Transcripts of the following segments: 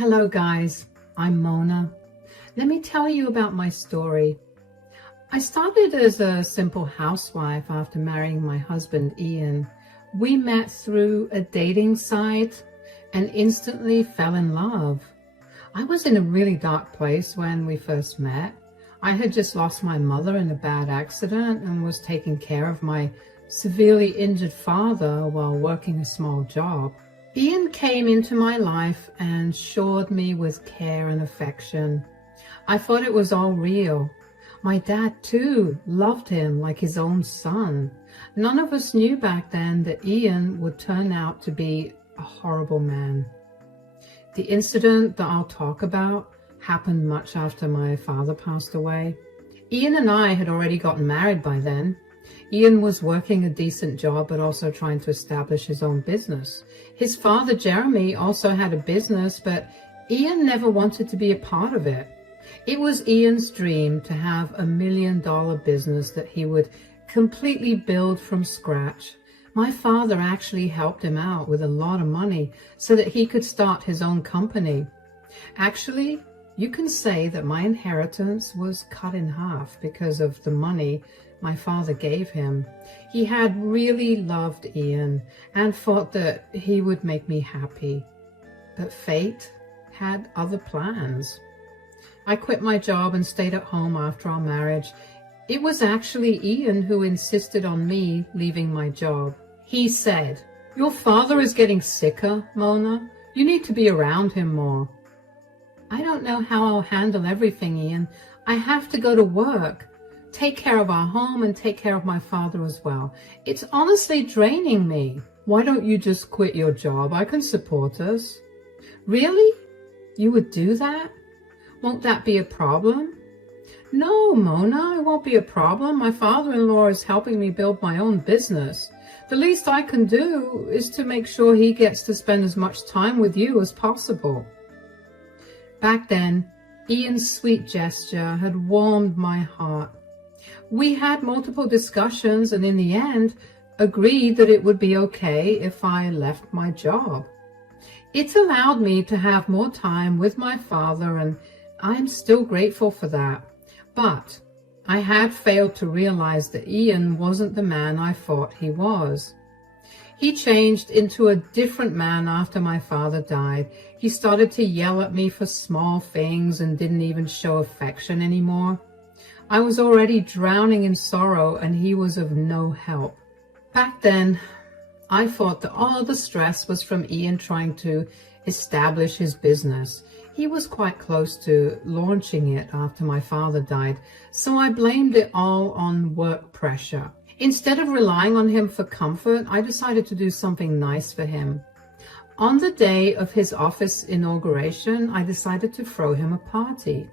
Hello guys, I'm Mona. Let me tell you about my story. I started as a simple housewife after marrying my husband Ian. We met through a dating site and instantly fell in love. I was in a really dark place when we first met. I had just lost my mother in a bad accident and was taking care of my severely injured father while working a small job. Ian came into my life and showered me with care and affection. I thought it was all real. My dad too loved him like his own son. None of us knew back then that Ian would turn out to be a horrible man. The incident that I'll talk about happened much after my father passed away. Ian and I had already gotten married by then. Ian was working a decent job but also trying to establish his own business. His father, Jeremy, also had a business, but Ian never wanted to be a part of it. It was Ian's dream to have $1 million business that he would completely build from scratch. My father actually helped him out with a lot of money so that he could start his own company. Actually, you can say that my inheritance was cut in half because of the money my father gave him. He had really loved Ian and thought that he would make me happy. But fate had other plans. I quit my job and stayed at home after our marriage. It was actually Ian who insisted on me leaving my job. He said, "Your father is getting sicker, Mona. You need to be around him more." "I don't know how I'll handle everything, Ian. I have to go to work, take care of our home and take care of my father as well. It's honestly draining me." "Why don't you just quit your job? I can support us." "Really? You would do that? Won't that be a problem?" "No, Mona, it won't be a problem. My father-in-law is helping me build my own business. The least I can do is to make sure he gets to spend as much time with you as possible." Back then, Ian's sweet gesture had warmed my heart. We had multiple discussions and in the end agreed that it would be okay if I left my job. It allowed me to have more time with my father and I'm still grateful for that. But I had failed to realize that Ian wasn't the man I thought he was. He changed into a different man after my father died. He started to yell at me for small things and didn't even show affection anymore. I was already drowning in sorrow and he was of no help. Back then, I thought that all the stress was from Ian trying to establish his business. He was quite close to launching it after my father died, so I blamed it all on work pressure. Instead of relying on him for comfort, I decided to do something nice for him. On the day of his office inauguration, I decided to throw him a party.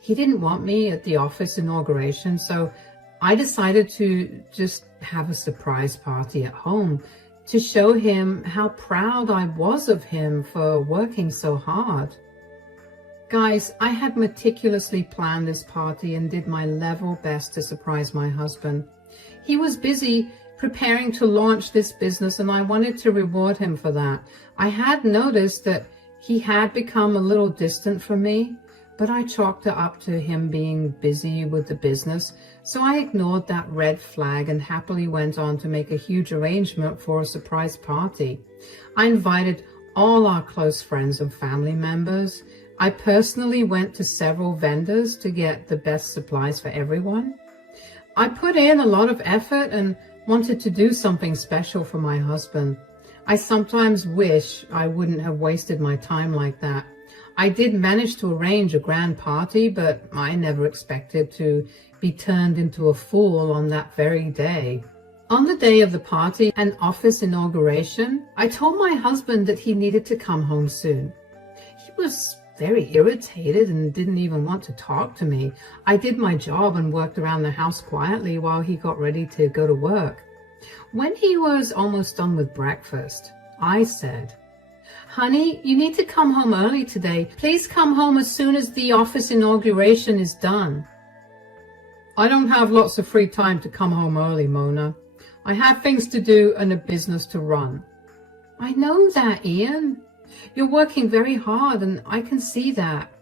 He didn't want me at the office inauguration, so I decided to just have a surprise party at home to show him how proud I was of him for working so hard. Guys, I had meticulously planned this party and did my level best to surprise my husband. He was busy preparing to launch this business and I wanted to reward him for that. I had noticed that he had become a little distant from me, but I chalked it up to him being busy with the business, so I ignored that red flag and happily went on to make a huge arrangement for a surprise party. I invited all our close friends and family members. I personally went to several vendors to get the best supplies for everyone. I put in a lot of effort and wanted to do something special for my husband. I sometimes wish I wouldn't have wasted my time like that. I did manage to arrange a grand party, but I never expected to be turned into a fool on that very day. On the day of the party and office inauguration, I told my husband that he needed to come home soon. He was very irritated and didn't even want to talk to me. I did my job and worked around the house quietly while he got ready to go to work. When he was almost done with breakfast, I said, "Honey, you need to come home early today. Please come home as soon as the office inauguration is done." "I don't have lots of free time to come home early, Mona. I have things to do and a business to run." "I know that, Ian. You're working very hard and I can see that.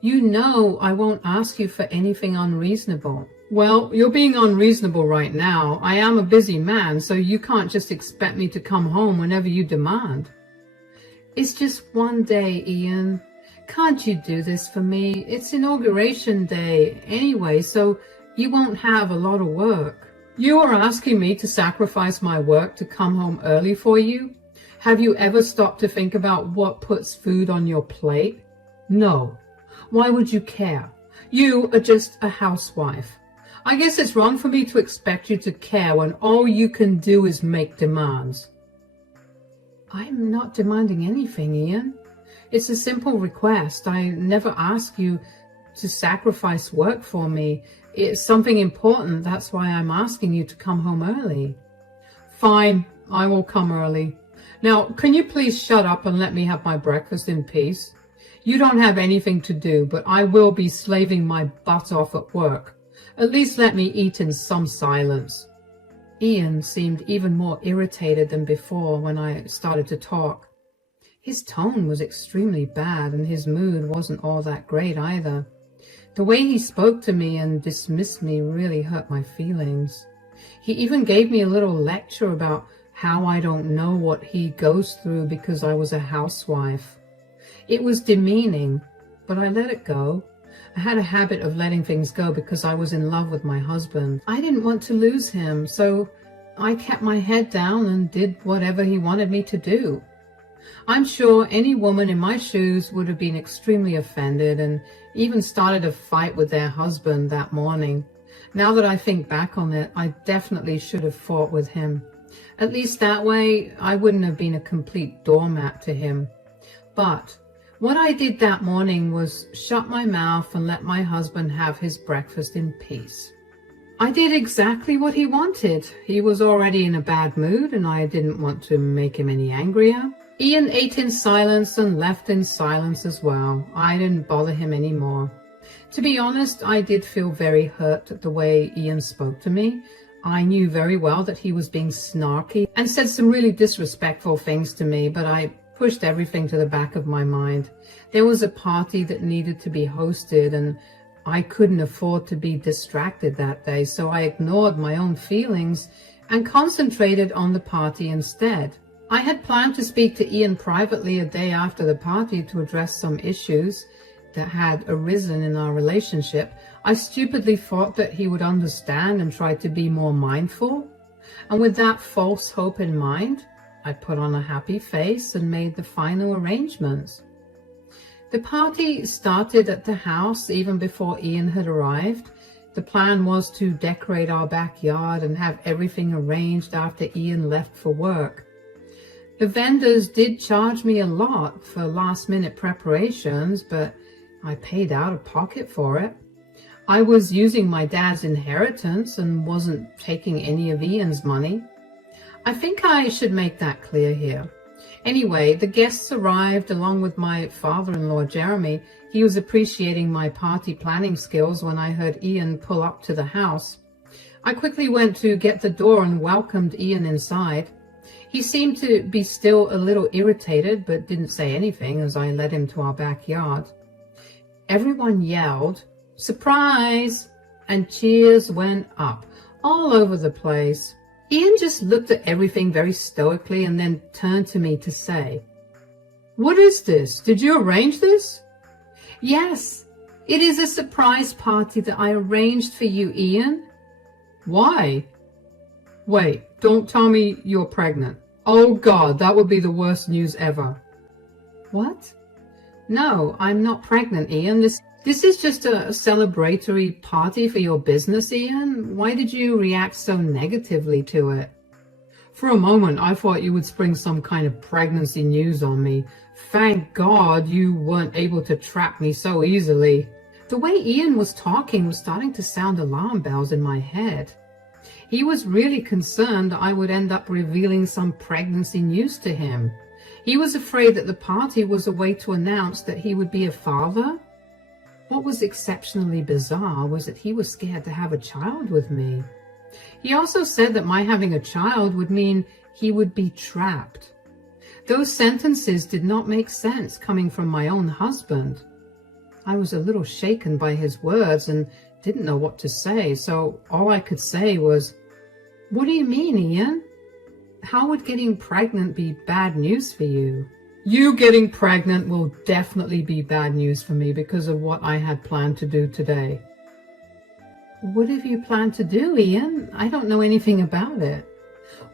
You know I won't ask you for anything unreasonable. Well, you're being unreasonable right now. I am a busy man, so you can't just expect me to come home whenever you demand. It's just one day, Ian. Can't you do this for me? It's inauguration day anyway, so you won't have a lot of work. You are asking me to sacrifice my work to come home early for you? Have you ever stopped to think about what puts food on your plate? No. Why would you care? You are just a housewife. I guess it's wrong for me to expect you to care when all you can do is make demands. I'm not demanding anything, Ian. It's a simple request. I never ask you to sacrifice work for me. It's something important. That's why I'm asking you to come home early. Fine, I will come early. Now, can you please shut up and let me have my breakfast in peace? You don't have anything to do, but I will be slaving my butt off at work. At least let me eat in some silence. Ian seemed even more irritated than before when I started to talk. His tone was extremely bad and his mood wasn't all that great either. The way he spoke to me and dismissed me really hurt my feelings. He even gave me a little lecture about how I don't know what he goes through because I was a housewife. It was demeaning, but I let it go. I had a habit of letting things go because I was in love with my husband. I didn't want to lose him, so I kept my head down and did whatever he wanted me to do. I'm sure any woman in my shoes would have been extremely offended and even started a fight with their husband that morning. Now that I think back on it, I definitely should have fought with him. At least that way, I wouldn't have been a complete doormat to him. But what I did that morning was shut my mouth and let my husband have his breakfast in peace. I did exactly what he wanted. He was already in a bad mood and I didn't want to make him any angrier. Ian ate in silence and left in silence as well. I didn't bother him anymore. To be honest, I did feel very hurt at the way Ian spoke to me. I knew very well that he was being snarky and said some really disrespectful things to me, but I pushed everything to the back of my mind. There was a party that needed to be hosted and I couldn't afford to be distracted that day, so I ignored my own feelings and concentrated on the party instead. I had planned to speak to Ian privately a day after the party to address some issues that had arisen in our relationship. I stupidly thought that he would understand and try to be more mindful. And with that false hope in mind, I put on a happy face and made the final arrangements. The party started at the house even before Ian had arrived. The plan was to decorate our backyard and have everything arranged after Ian left for work. The vendors did charge me a lot for last-minute preparations, but I paid out of pocket for it. I was using my dad's inheritance and wasn't taking any of Ian's money. I think I should make that clear here. Anyway, the guests arrived along with my father-in-law, Jeremy. He was appreciating my party planning skills when I heard Ian pull up to the house. I quickly went to get the door and welcomed Ian inside. He seemed to be still a little irritated, but didn't say anything as I led him to our backyard. Everyone yelled, "Surprise!" and cheers went up all over the place. Ian just looked at everything very stoically and then turned to me to say, "What is this? Did you arrange this?" "Yes, it is a surprise party that I arranged for you, Ian." "Why?" "Wait, don't tell me you're pregnant. Oh God, that would be the worst news ever." "What? No, I'm not pregnant, Ian. This is just a celebratory party for your business, Ian. Why did you react so negatively to it?" "For a moment, I thought you would spring some kind of pregnancy news on me. Thank God you weren't able to trap me so easily." The way Ian was talking was starting to sound alarm bells in my head. He was really concerned I would end up revealing some pregnancy news to him. He was afraid that the party was a way to announce that he would be a father. What was exceptionally bizarre was that he was scared to have a child with me. He also said that my having a child would mean he would be trapped. Those sentences did not make sense coming from my own husband. I was a little shaken by his words and didn't know what to say, so all I could say was, "What do you mean, Ian? How would getting pregnant be bad news for you?" "You getting pregnant will definitely be bad news for me because of what I had planned to do today." "What have you planned to do, Ian? I don't know anything about it."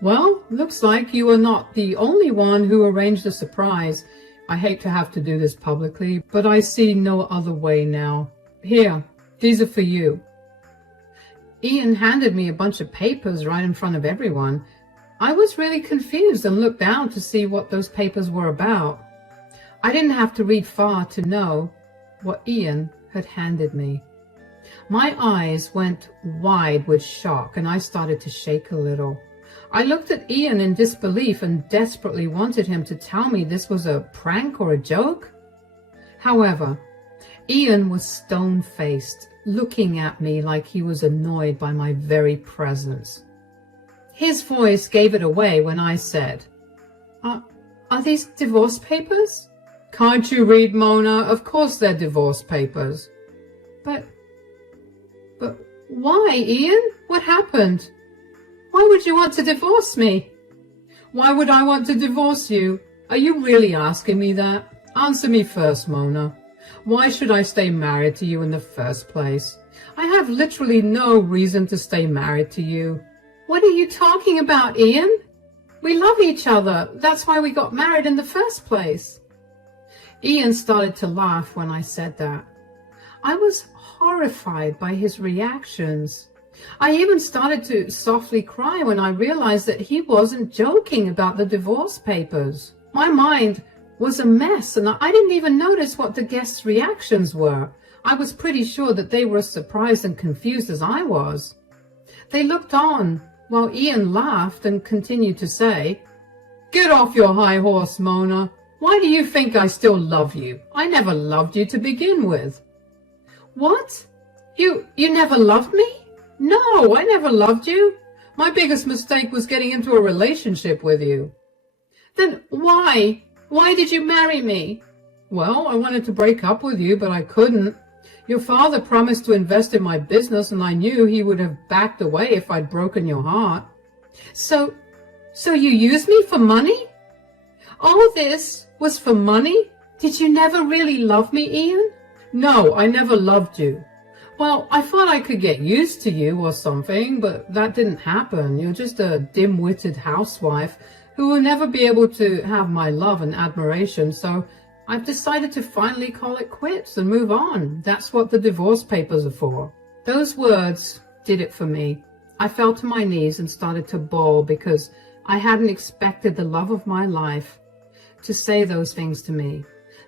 "Well, looks like you are not the only one who arranged a surprise. I hate to have to do this publicly, but I see no other way now. Here, these are for you." Ian handed me a bunch of papers right in front of everyone. I was really confused and looked down to see what those papers were about. I didn't have to read far to know what Ian had handed me. My eyes went wide with shock and I started to shake a little. I looked at Ian in disbelief and desperately wanted him to tell me this was a prank or a joke. However, Ian was stone-faced, looking at me like he was annoyed by my very presence. His voice gave it away when I said, Are these divorce papers?" "Can't you read, Mona? Of course they're divorce papers." But why, Ian? What happened? Why would you want to divorce me?" "Why would I want to divorce you? Are you really asking me that? Answer me first, Mona. Why should I stay married to you in the first place? I have literally no reason to stay married to you." "What are you talking about, Ian? We love each other. That's why we got married in the first place." Ian started to laugh when I said that. I was horrified by his reactions. I even started to softly cry when I realized that he wasn't joking about the divorce papers. My mind was a mess and I didn't even notice what the guests' reactions were. I was pretty sure that they were as surprised and confused as I was. They looked on while Ian laughed and continued to say, "Get off your high horse, Mona. Why do you think I still love you? I never loved you to begin with." "What? You never loved me?" "No, I never loved you. My biggest mistake was getting into a relationship with you." "Then why? Why did you marry me?" "Well, I wanted to break up with you, but I couldn't. Your father promised to invest in my business, and I knew he would have backed away if I'd broken your heart." So you used me for money? All this was for money? Did you never really love me, Ian?" "No, I never loved you. Well, I thought I could get used to you or something, but that didn't happen. You're just a dim-witted housewife who will never be able to have my love and admiration, so I've decided to finally call it quits and move on. That's what the divorce papers are for." Those words did it for me. I fell to my knees and started to bawl because I hadn't expected the love of my life to say those things to me.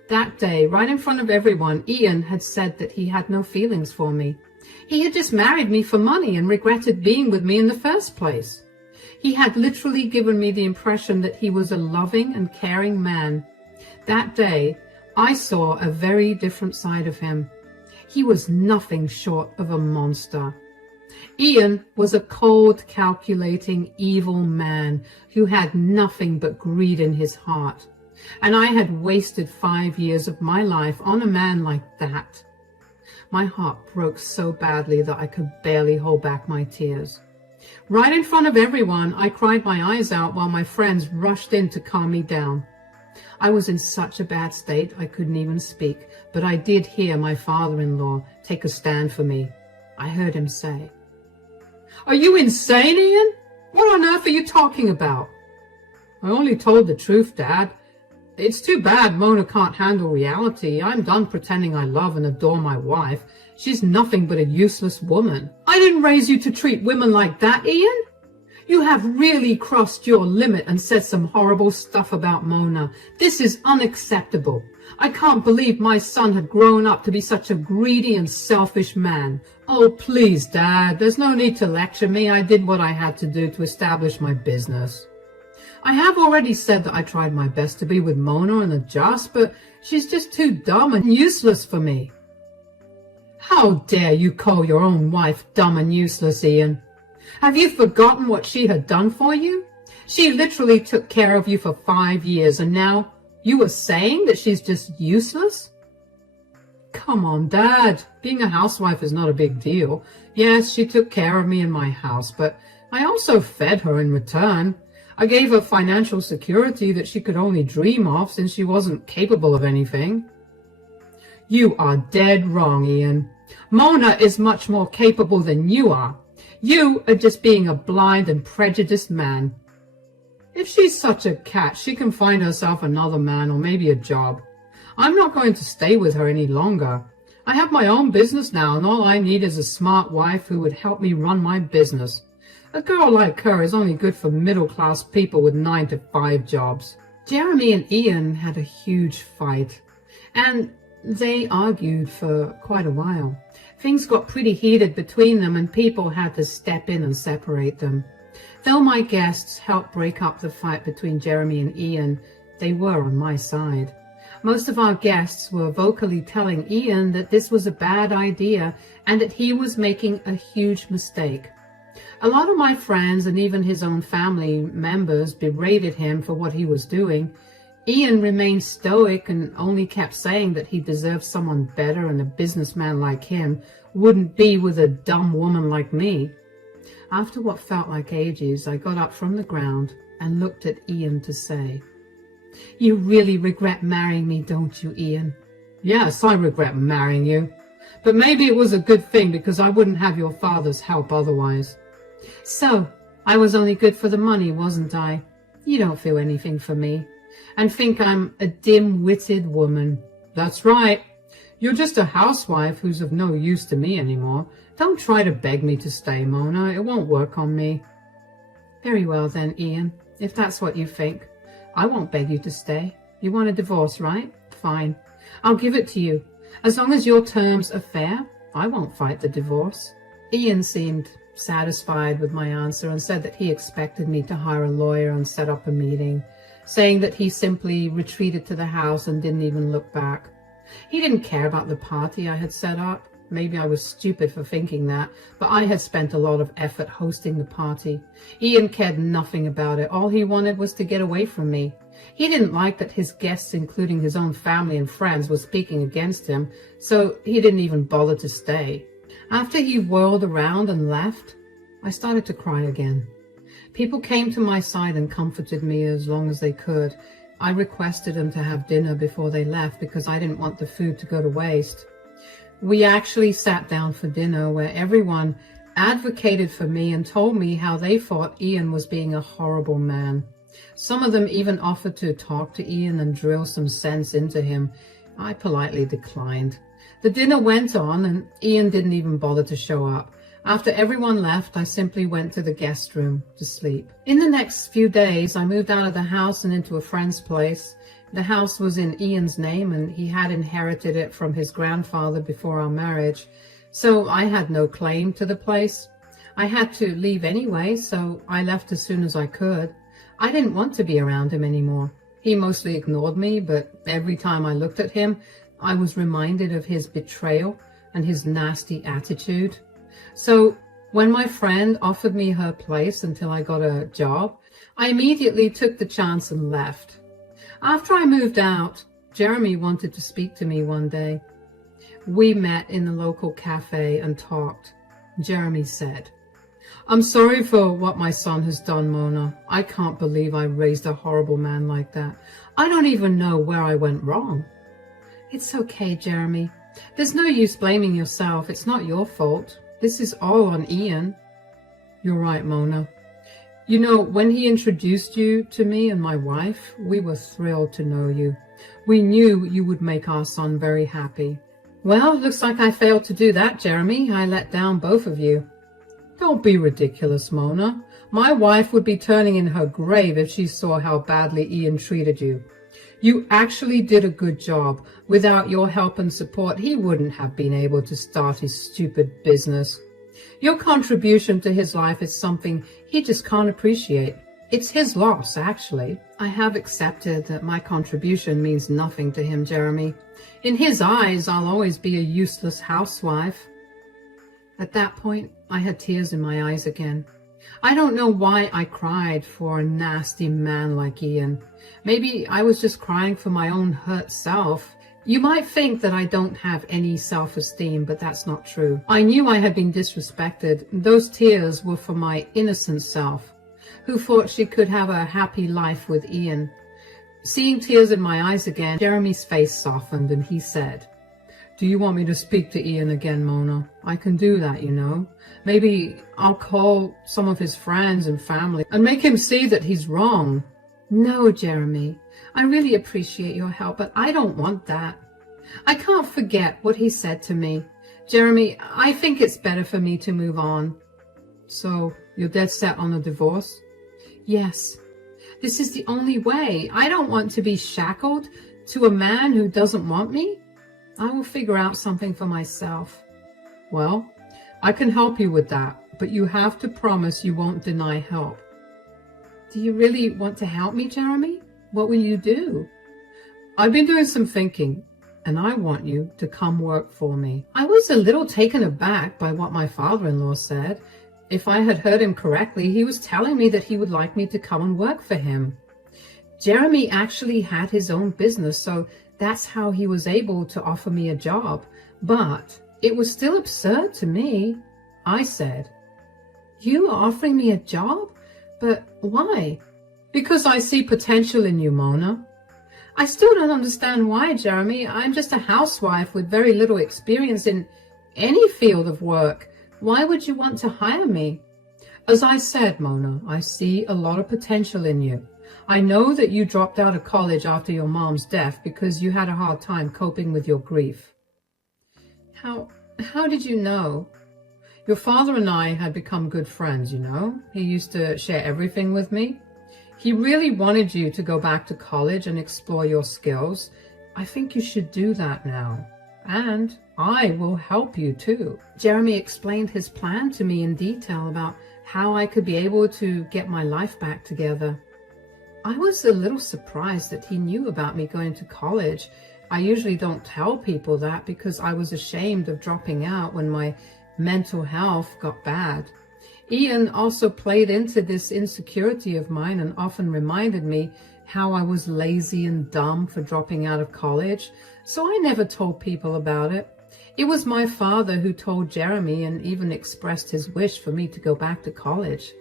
That day, right in front of everyone, Ian had said that he had no feelings for me. He had just married me for money and regretted being with me in the first place. He had literally given me the impression that he was a loving and caring man. That day, I saw a very different side of him. He was nothing short of a monster. Ian was a cold, calculating, evil man who had nothing but greed in his heart. And I had wasted 5 years of my life on a man like that. My heart broke so badly that I could barely hold back my tears. Right in front of everyone, I cried my eyes out while my friends rushed in to calm me down. I was in such a bad state I couldn't even speak, but I did hear my father-in-law take a stand for me. I heard him say, "Are you insane, Ian? What on earth are you talking about?" "I only told the truth, Dad. It's too bad Mona can't handle reality. I'm done pretending I love and adore my wife. She's nothing but a useless woman." "I didn't raise you to treat women like that, Ian. You have really crossed your limit and said some horrible stuff about Mona. This is unacceptable. I can't believe my son had grown up to be such a greedy and selfish man." "Oh, please, Dad, there's no need to lecture me. I did what I had to do to establish my business. I have already said that I tried my best to be with Mona and adjust, but she's just too dumb and useless for me." "How dare you call your own wife dumb and useless, Ian? Have you forgotten what she had done for you? She literally took care of you for 5 years, and now you are saying that she's just useless? Come on, Dad. Being a housewife is not a big deal. Yes, she took care of me in my house, but I also fed her in return. I gave her financial security that she could only dream of since she wasn't capable of anything. You are dead wrong, Ian. Mona is much more capable than you are. You are just being a blind and prejudiced man. If she's such a cat, she can find herself another man or maybe a job. I'm not going to stay with her any longer. I have my own business now, and all I need is a smart wife who would help me run my business. A girl like her is only good for middle-class people with 9-to-5 jobs. Jeremy and Ian had a huge fight, and they argued for quite a while. Things got pretty heated between them, and people had to step in and separate them. Though my guests helped break up the fight between Jeremy and Ian, they were on my side. Most of our guests were vocally telling Ian that this was a bad idea and that he was making a huge mistake. A lot of my friends and even his own family members berated him for what he was doing. Ian remained stoic and only kept saying that he deserved someone better, and a businessman like him wouldn't be with a dumb woman like me. After what felt like ages, I got up from the ground and looked at Ian to say, "You really regret marrying me, don't you, Ian?" "Yes, I regret marrying you. But maybe it was a good thing because I wouldn't have your father's help otherwise." "So, I was only good for the money, wasn't I? You don't feel anything for me and think I'm a dim-witted woman." "That's right. You're just a housewife who's of no use to me anymore. Don't try to beg me to stay, Mona. It won't work on me." "Very well then, Ian. If that's what you think, I won't beg you to stay. You want a divorce, right? Fine. I'll give it to you. As long as your terms are fair, I won't fight the divorce." Ian seemed satisfied with my answer and said that he expected me to hire a lawyer and set up a meeting, saying that he simply retreated to the house and didn't even look back. He didn't care about the party I had set up. Maybe I was stupid for thinking that, but I had spent a lot of effort hosting the party. Ian cared nothing about it. All he wanted was to get away from me. He didn't like that his guests, including his own family and friends, were speaking against him, so he didn't even bother to stay. After he whirled around and left, I started to cry again. People came to my side and comforted me as long as they could. I requested them to have dinner before they left because I didn't want the food to go to waste. We actually sat down for dinner where everyone advocated for me and told me how they thought Ian was being a horrible man. Some of them even offered to talk to Ian and drill some sense into him. I politely declined. The dinner went on and Ian didn't even bother to show up. After everyone left, I simply went to the guest room to sleep. In the next few days, I moved out of the house and into a friend's place. The house was in Ian's name and he had inherited it from his grandfather before our marriage, so I had no claim to the place. I had to leave anyway, so I left as soon as I could. I didn't want to be around him anymore. He mostly ignored me, but every time I looked at him, I was reminded of his betrayal and his nasty attitude. So when my friend offered me her place until I got a job, I immediately took the chance and left. After I moved out, Jeremy wanted to speak to me one day. We met in the local cafe and talked. Jeremy said, "I'm sorry for what my son has done, Mona. I can't believe I raised a horrible man like that. I don't even know where I went wrong." "It's okay, Jeremy. There's no use blaming yourself. It's not your fault. This is all on Ian." "You're right, Mona. You know, when he introduced you to me and my wife, we were thrilled to know you. We knew you would make our son very happy." "Well, looks like I failed to do that, Jeremy. I let down both of you." "Don't be ridiculous, Mona. My wife would be turning in her grave if she saw how badly Ian treated you. You actually did a good job. Without your help and support, he wouldn't have been able to start his stupid business. Your contribution to his life is something he just can't appreciate. It's his loss, actually." I have accepted that my contribution means nothing to him, Jeremy. In his eyes, I'll always be a useless housewife. At that point, I had tears in my eyes again. I don't know why I cried for a nasty man like Ian. Maybe I was just crying for my own hurt self. You might think that I don't have any self-esteem, but that's not true. I knew I had been disrespected. Those tears were for my innocent self, who thought she could have a happy life with Ian. Seeing tears in my eyes again, Jeremy's face softened and he said, "Do you want me to speak to Ian again, Mona? I can do that, you know. Maybe I'll call some of his friends and family and make him see that he's wrong." "No, Jeremy, I really appreciate your help, but I don't want that. I can't forget what he said to me. Jeremy, I think it's better for me to move on." "So you're dead set on a divorce?" "Yes. This is the only way. I don't want to be shackled to a man who doesn't want me. I will figure out something for myself." "Well, I can help you with that, but you have to promise you won't deny help." "Do you really want to help me, Jeremy? What will you do?" "I've been doing some thinking, and I want you to come work for me." I was a little taken aback by what my father-in-law said. If I had heard him correctly, he was telling me that he would like me to come and work for him. Jeremy actually had his own business, so that's how he was able to offer me a job. But it was still absurd to me. I said, "You are offering me a job? But why?" "Because I see potential in you, Mona." "I still don't understand why, Jeremy. I'm just a housewife with very little experience in any field of work. Why would you want to hire me?" "As I said, Mona, I see a lot of potential in you. I know that you dropped out of college after your mom's death because you had a hard time coping with your grief." How did you know?" "Your father and I had become good friends, you know. He used to share everything with me. He really wanted you to go back to college and explore your skills. I think you should do that now. And I will help you too." Jeremy explained his plan to me in detail about how I could be able to get my life back together. I was a little surprised that he knew about me going to college. I usually don't tell people that because I was ashamed of dropping out when my mental health got bad. Ian also played into this insecurity of mine and often reminded me how I was lazy and dumb for dropping out of college, so I never told people about it. It was my father who told Jeremy and even expressed his wish for me to go back to college.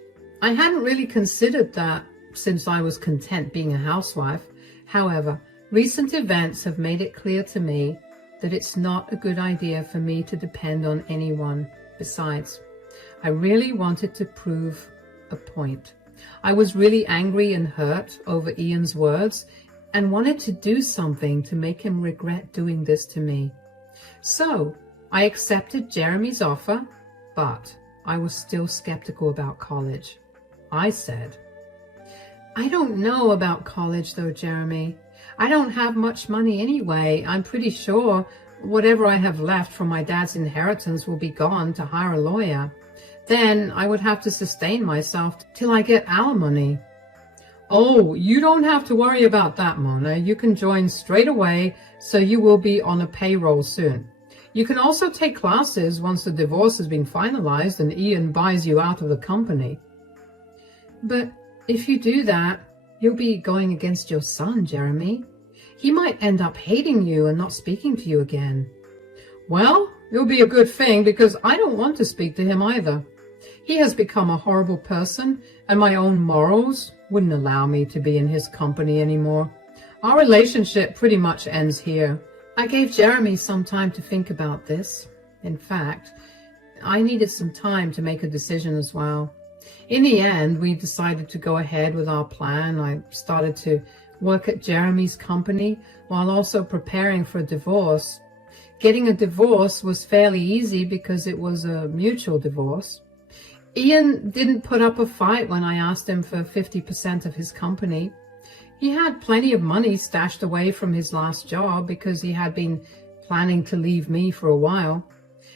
I hadn't really considered that since I was content being a housewife. However, recent events have made it clear to me that it's not a good idea for me to depend on anyone. Besides, I really wanted to prove a point. I was really angry and hurt over Ian's words and wanted to do something to make him regret doing this to me. So I accepted Jeremy's offer, but I was still skeptical about college. I said, "I don't know about college though, Jeremy. I don't have much money anyway. I'm pretty sure whatever I have left from my dad's inheritance will be gone to hire a lawyer. Then I would have to sustain myself till I get alimony." "Oh, you don't have to worry about that, Mona. You can join straight away, so you will be on a payroll soon. You can also take classes once the divorce has been finalized and Ian buys you out of the company." "But if you do that, you'll be going against your son, Jeremy. He might end up hating you and not speaking to you again." "Well, it'll be a good thing because I don't want to speak to him either. He has become a horrible person and my own morals wouldn't allow me to be in his company anymore. Our relationship pretty much ends here." I gave Jeremy some time to think about this. In fact, I needed some time to make a decision as well. In the end, we decided to go ahead with our plan. I started to work at Jeremy's company while also preparing for a divorce. Getting a divorce was fairly easy because it was a mutual divorce. Ian didn't put up a fight when I asked him for 50% of his company. He had plenty of money stashed away from his last job because he had been planning to leave me for a while.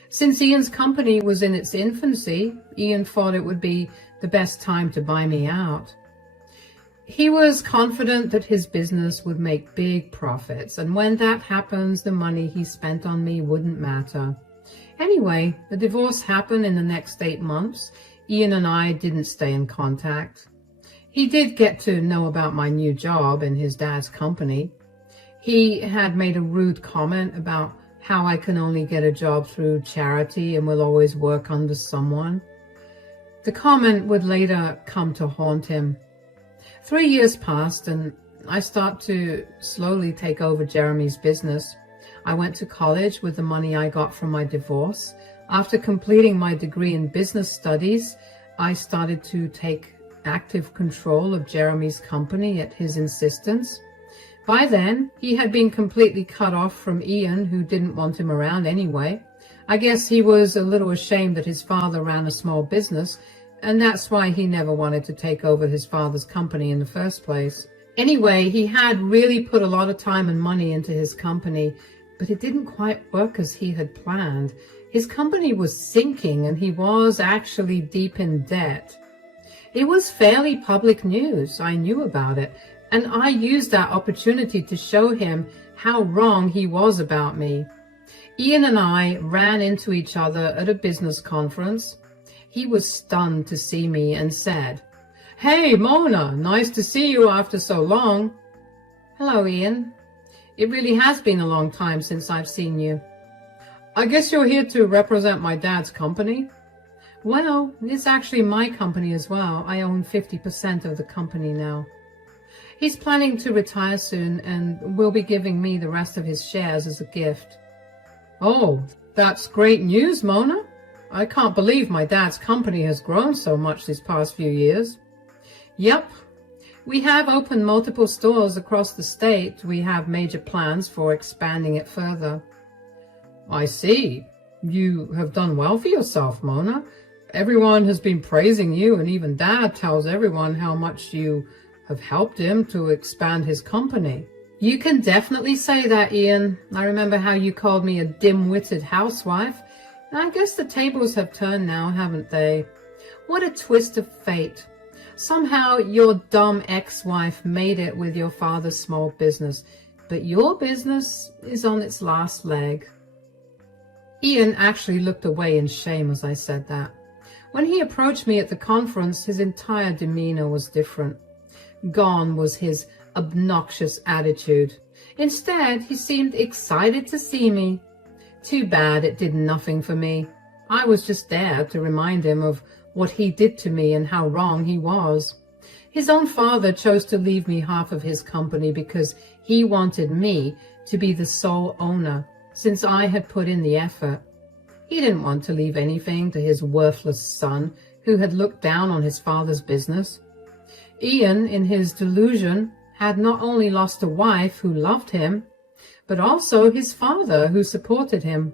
Since Ian's company was in its infancy, Ian thought it would be the best time to buy me out. He was confident that his business would make big profits, and when that happens, the money he spent on me wouldn't matter. Anyway, the divorce happened in the next 8 months. Ian and I didn't stay in contact. He did get to know about my new job in his dad's company. He had made a rude comment about how I can only get a job through charity and will always work under someone. The comment would later come to haunt him. 3 years passed and I start to slowly take over Jeremy's business. I went to college with the money I got from my divorce. After completing my degree in business studies, I started to take active control of Jeremy's company at his insistence. By then, he had been completely cut off from Ian, who didn't want him around anyway. I guess he was a little ashamed that his father ran a small business, and that's why he never wanted to take over his father's company in the first place. Anyway, he had really put a lot of time and money into his company, but it didn't quite work as he had planned. His company was sinking, and he was actually deep in debt. It was fairly public news. I knew about it, and I used that opportunity to show him how wrong he was about me. Ian and I ran into each other at a business conference. He was stunned to see me and said, "Hey, Mona, nice to see you after so long." "Hello, Ian. It really has been a long time since I've seen you." "I guess you're here to represent my dad's company?" "Well, it's actually my company as well. I own 50% of the company now. He's planning to retire soon and will be giving me the rest of his shares as a gift." "Oh, that's great news, Mona. I can't believe my dad's company has grown so much these past few years." "Yep. We have opened multiple stores across the state. We have major plans for expanding it further." "I see. You have done well for yourself, Mona. Everyone has been praising you, and even Dad tells everyone how much you have helped him to expand his company." "You can definitely say that, Ian. I remember how you called me a dim-witted housewife. I guess the tables have turned now, haven't they? What a twist of fate. Somehow your dumb ex-wife made it with your father's small business, but your business is on its last leg." Ian actually looked away in shame as I said that. When he approached me at the conference, his entire demeanor was different. Gone was his obnoxious attitude. Instead, he seemed excited to see me. Too bad it did nothing for me. I was just there to remind him of what he did to me and how wrong he was. His own father chose to leave me half of his company because he wanted me to be the sole owner, since I had put in the effort. He didn't want to leave anything to his worthless son, who had looked down on his father's business. Ian, in his delusion, had not only lost a wife who loved him, but also his father who supported him.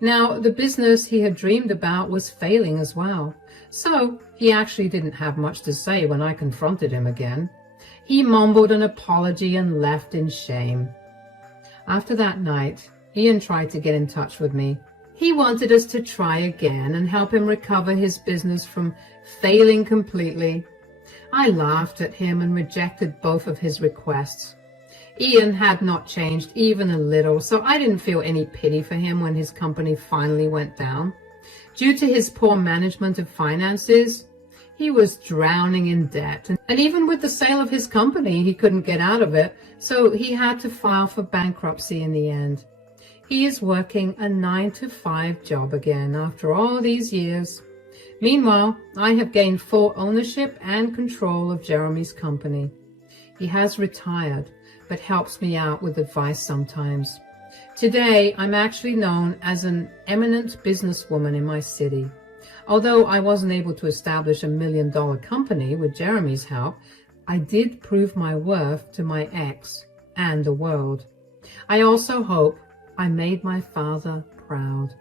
Now, the business he had dreamed about was failing as well, so he actually didn't have much to say when I confronted him again. He mumbled an apology and left in shame. After that night, Ian tried to get in touch with me. He wanted us to try again and help him recover his business from failing completely. I laughed at him and rejected both of his requests. Ian had not changed even a little, so I didn't feel any pity for him when his company finally went down. Due to his poor management of finances, he was drowning in debt, and even with the sale of his company, he couldn't get out of it, so he had to file for bankruptcy in the end. He is working a 9-to-5 job again after all these years. Meanwhile, I have gained full ownership and control of Jeremy's company. He has retired, but helps me out with advice sometimes. Today, I'm actually known as an eminent businesswoman in my city. Although I wasn't able to establish a $1 million company with Jeremy's help, I did prove my worth to my ex and the world. I also hope I made my father proud.